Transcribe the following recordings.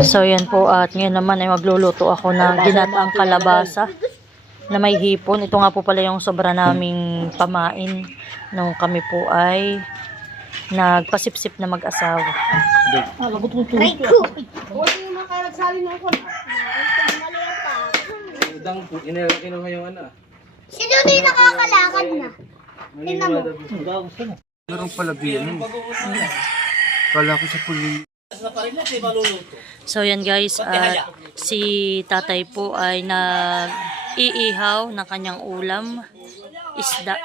So yan po, at ngayon naman ay magluluto ako ng ginataang kalabasa na may hipon. Ito nga po pala yung sobra naming pamain nung kami po ay nagpasipsip na mag-asawa. Try ko. Huwag yung makaragsali na ako na. Udang po, kinuha yung ano. Sino na yung nakakalakad na? Tingnan mo. Meron pala biyan. Kala ko sa puli. So yan guys, at si tatay po ay nag-iihaw ng kanyang ulam, isda.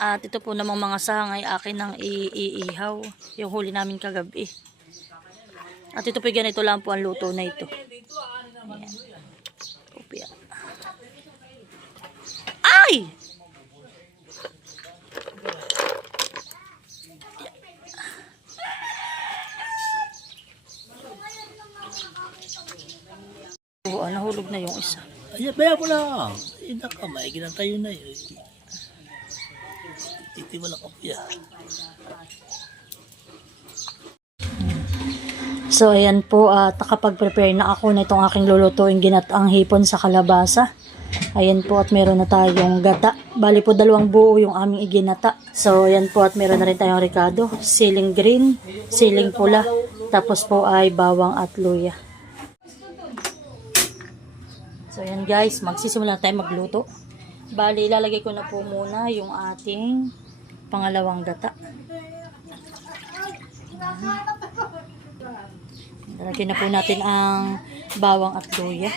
At ito po namang mga sahang ay akin ng iihaw, yung huli namin kagabi. At ito po ganito lang po ang luto na ito. Ayan. Kupya. Ay! Nahulog na yung isa. Ay, baya mo lang. Ina ka, maigin tayo na yun. Iti wala ka piya. So ayan po, nakapag-prepare na ako na itong aking lulutuin ginataang hipon sa kalabasa. Ayan po, at meron na tayong gata. Bali po 2 buo yung aming iginata. So ayan po, at meron na rin tayong ricado, siling green, siling pula, tapos po ay bawang at luya. So ayan guys, magsisimula tayo magluto. Bali, ilalagay ko na po muna yung ating pangalawang gata. Ilalagay na po natin ang bawang at luya.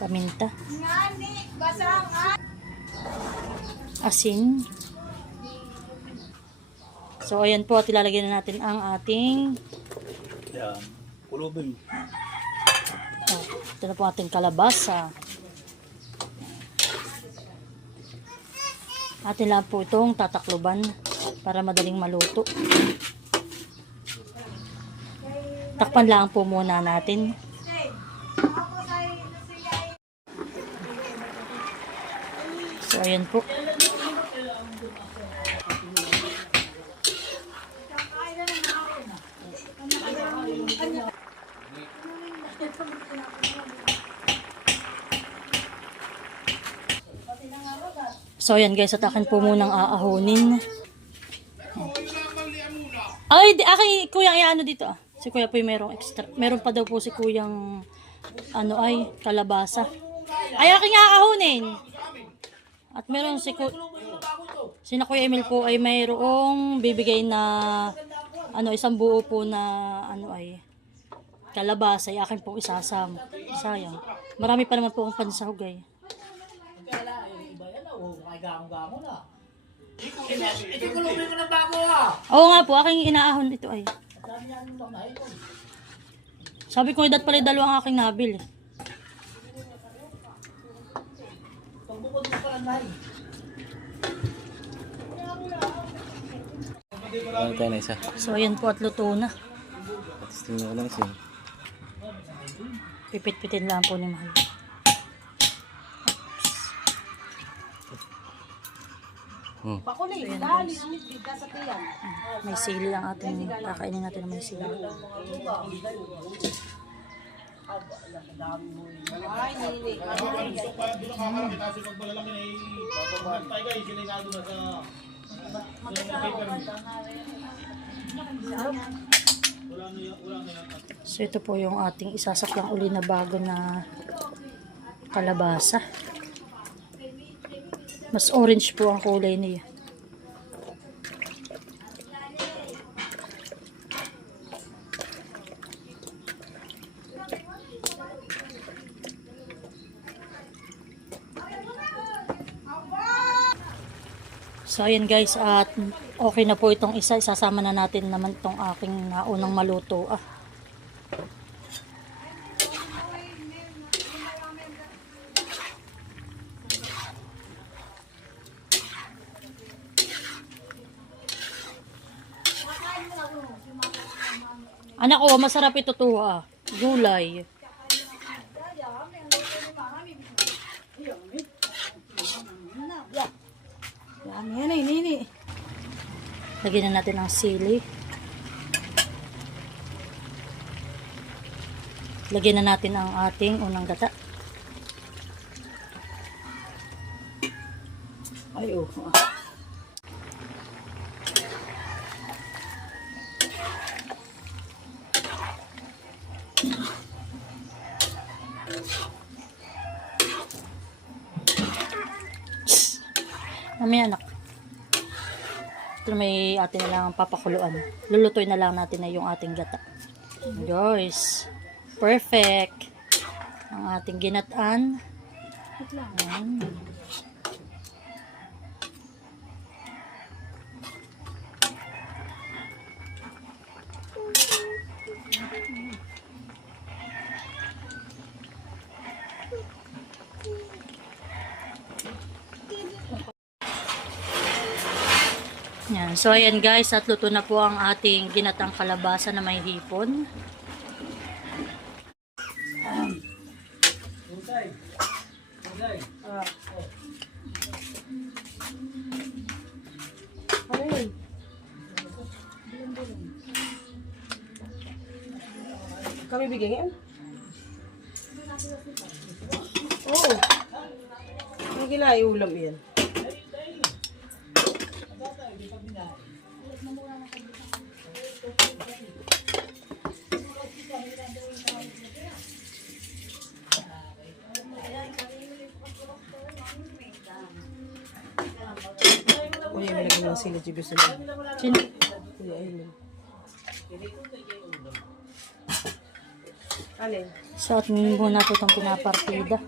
Paminta. Asin. So ayan po, at ilalagay na natin ang ating Yan. Kulubin. ito na po ating kalabasa. Atin lang po itong tatakluban para madaling maluto. Takpan lang po muna natin. So ayan po. So ayan guys, at akin po munang aahonin. Ay, akin kuyang iano dito. Si kuya po yung merong extra. Meron pa daw po si kuyang kalabasa. Ay, akin aahonin. At meron si Kuya Emil po ay mayroong bibigay na 1 buo po na kalabasa. Ay akin po isasama. Sayang. Marami pa naman po akong pansahog ay. Ito kulubin mo ng bago ah. Oo nga po, aking inaahon ito ay. Sabi ko, idat pala 2 ang aking nabil. Ano tayo na isa? So ayan po, at luto na. Testing ko lang siya. Pipit-pitin lang po ni Mahal. May sili ang ating kakainin natin na may sili. So ito po yung ating isasakyang uli na bago na kalabasa. Mas orange po ang kulay niya. So ayan guys, at okay na po itong isa. Isasama na natin naman itong aking naunang maluto. Anak ko, masarap ito to gulay. Yan, nini. Lagyan na natin ang sili. Lagyan na natin ang ating unang gata. Ay, oh. Mamaya anak. Ito may atin na lang papakuluan. Lulutuin na lang natin na yung ating gata. Guys, perfect. Ang ating ginataan. Ayan. Yan. So, ayan guys, at luto na po ang ating ginatang kalabasa na may hipon. Kami bigyan? Oo. Ang gilay ulam yan. Kuya, may lagyan ng sili gusto niya. Sino? Kuya, ayun. Alin? So, at muna po itong pinapartida.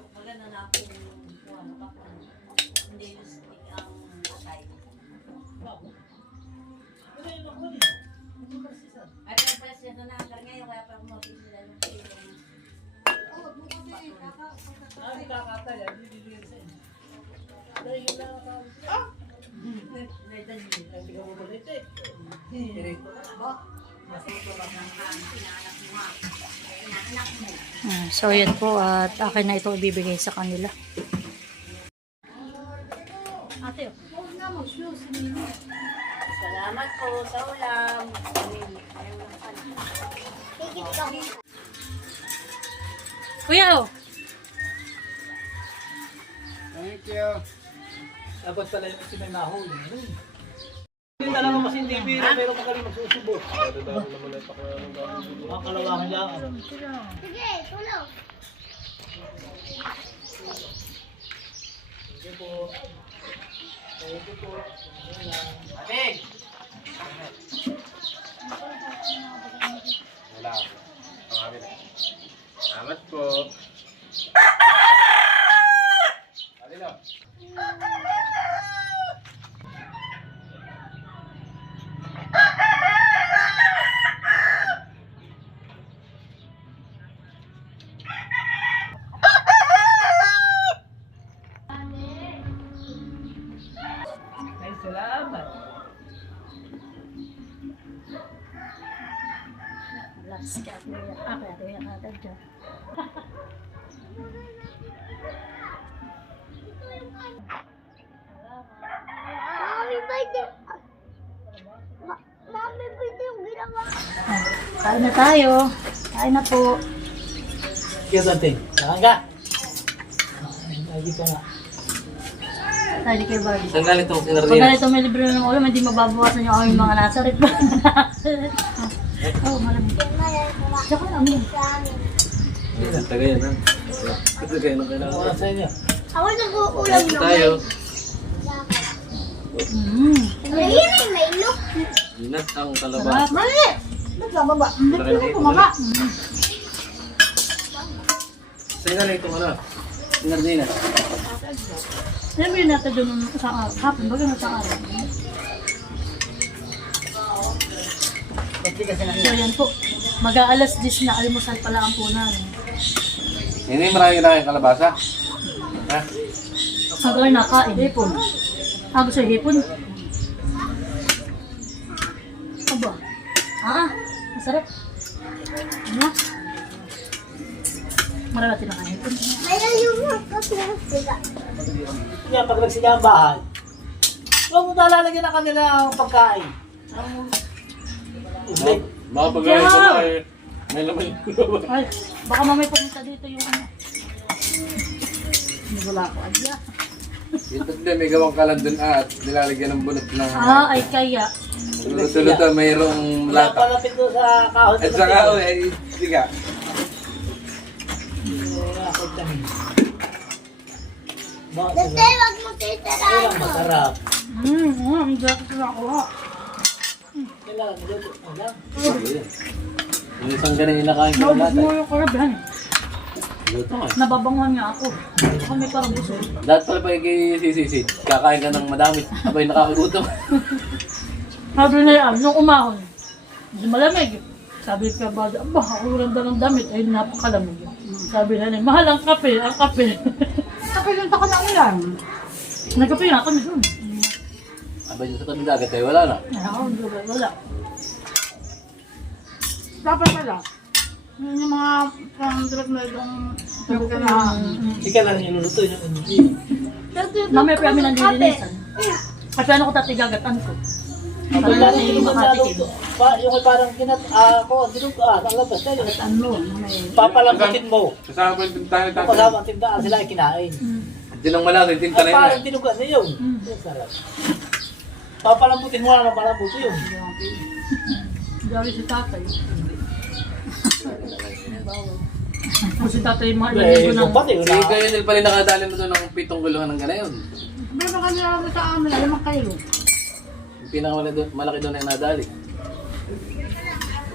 So, ayan po. At akin na ito ibibigay sa kanila. Ate, Salamat po sa ulam. Kuya, oh. Thank you. Dapat pala yung sinanahol. Yung talaga mas hindi pira, pero pa kami magsusubo. Ang kalawahan lang. Sige, tulong. Ating! Wala. Salamat po. Alin. Ay, salamat. Last ka, kuya. Ako, kuya, katad dyan. Mami, pwede. Mami, pwede yung ginawa. Kain na tayo. Kain na po. Kaya dante, saan ka? Lagi ka nga. Tayo ni Kuya Barbie. Saan galing itong Pag sinardinas? ganito may libre ng ulam, hindi mababawasan yung aming mga nasa rin. Oh, malamig. Tsaka amin. Tagay yan ha. Tagay na kailangan. Oras sa inyo. Ako nag-uulam Kain tayo. Ayun, may look. Ginat ang kalabasa. Sarap. Mali! Nagbababa. Hindi ko na kumaka. Saan galing itong ano? Sinardinas. Alam mo yun natin doon nung isang araw. Hapon, baga nung isang araw. So yan po. Mag-aalas 10 na almusal pala ang punan. Hindi marami na kayong kalabasa. Ha? Ang gawin nakain. Hipon. Ah, gusto yung hipon. Aba. Masarap. Ano? Marami natin nakain hipon. Mayroon yung sila. Kaya pag nagsila ang bahay, huwag mo nalalagyan ng kanila ang pagkain. Baka pag-ayos mo eh. May laman yung loob. Ay, baka mamay pumunta dito yung ano. Wala ko adya. Ito din, may gawang kalan dun at nilalagyan ng bunot ng... Ay kaya. Tulad to, mayroong Wala lata. palapit doon sa kahoy. At saka, eh, siga. Dante, wag mo titirahin mo. Masarap. Ang dati ko nakuha. Kailangan niluto mo lang. Yung isang ganun inakain ko Naubos lahat. mo yung karabihan. Luto nga. Nababanguhan nga ako. Ako may parang gusto. Dahil pala pa kay sisisid, kakain ka ng madami. Abay nakakagutom. Sabi na yan, nung umahon, hindi malamig. Sabi ka ba, ako ganda ng damit, ay napakalamig. Sabi na niya, mahal ang kape, ang kape. Kapag yung taka na ulan. Nagkape nga kami doon. Abay sa tabing dagat eh, wala na. Ay, ako, wala. Dapat pala. Yung mga direct na itong pagkanahan. Ika lang niluluto yung energy. Mamaya pa kami nandilinisan. Kasi ano ko tatigagatan ko. Ang Para dami natin yung makatikim. yung parang dinugaan, ang labas tayo. Ano, may... Papalambutin mo. Kasama ko yung tayo Kung kasama ang tindahan, sila ay kinain. Hindi lang malasa, yung tinta At na yun parang eh. dinugan na yun. Sarap. Papalambutin mo lang ng palambutin yun. Dali si tatay. Kung si tatay mga Eh, ililigo ng... kung pati, Si kayo nil pala nakadali mo doon ng 7 guluhan ng ganayon. Meron kami ako sa amin, alam mo kayo. Yung pinakamalaki doon ay nadali.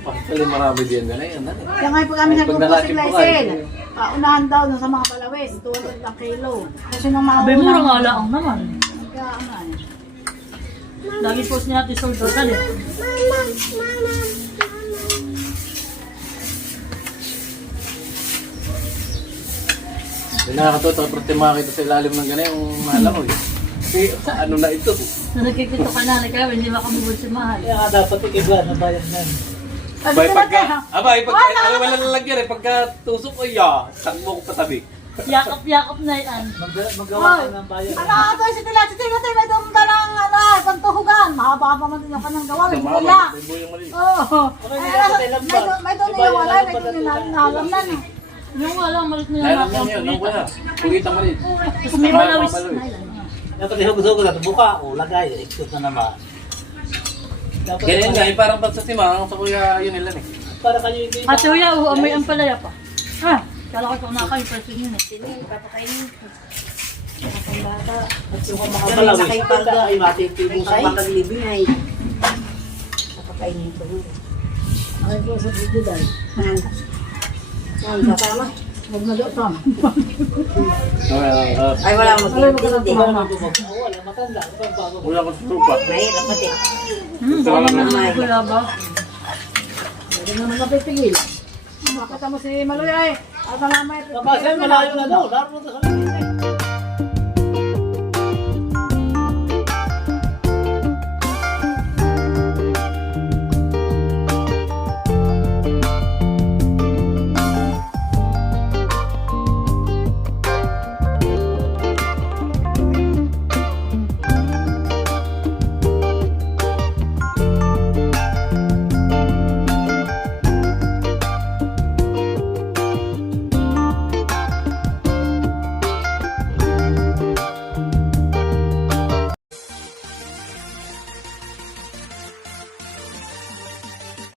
Pagkali marami din ganayon. Kaya ngayon pag kami Pag nagpupo si nakachip po Glycel, kayo. unahan daw na sa mga balawis, 200 ang kilo. Kasi nung mga Abay, mura nga lang naman. Kaya ano eh. Lagi post niya natin sold out ka eh. Yung nakakatuwa, pero makakita sa ilalim ng ganayong malangoy. Kasi ano na ito? Na nagkikito ka na, kaya hindi makamubod si Mahal. Kaya nga dapat ikibuan na bayan nan. Abay, ano wala lalagyan eh, pagka tusok ko, takbo ko patabi. Yakap-yakap na yan. Magawa ka ng bayan. Ano ito si Tila? Si Tila, may dumda ng ano, pantuhugan. Mahaba pa man din yung kanyang gawa. May Mama, buya. may buyong mali. Oo. Okay, Ay, hindi ano, natin lambat. may doon yung wala, may doon yung nalam na. Yung wala, malit na Alam lang lang yun, ang wala. Pugitang mali. Tapos may malawis. Dapat ihugos-hugos at buka o lagay. Excuse na naman. Dapat Ganyan nga, eh, parang pagsasimang sa kuya yun nila eh. para kayo hindi Ate Uya, amoy ang palaya pa. Ah, kala ko na kayo, person yun eh. at yung mga balawis. Ay matitibusay. Ay, ko sa video dahil. Kasama? Huwag na doon, Tom. Ay, wala mo. Wala matanda. Bago. wala ko sa trupa. Baka naman gula ba? Hindi naman napipigil. Makita mo si Maloy ay. At alamay. Kasi malayo na daw. Laro na sa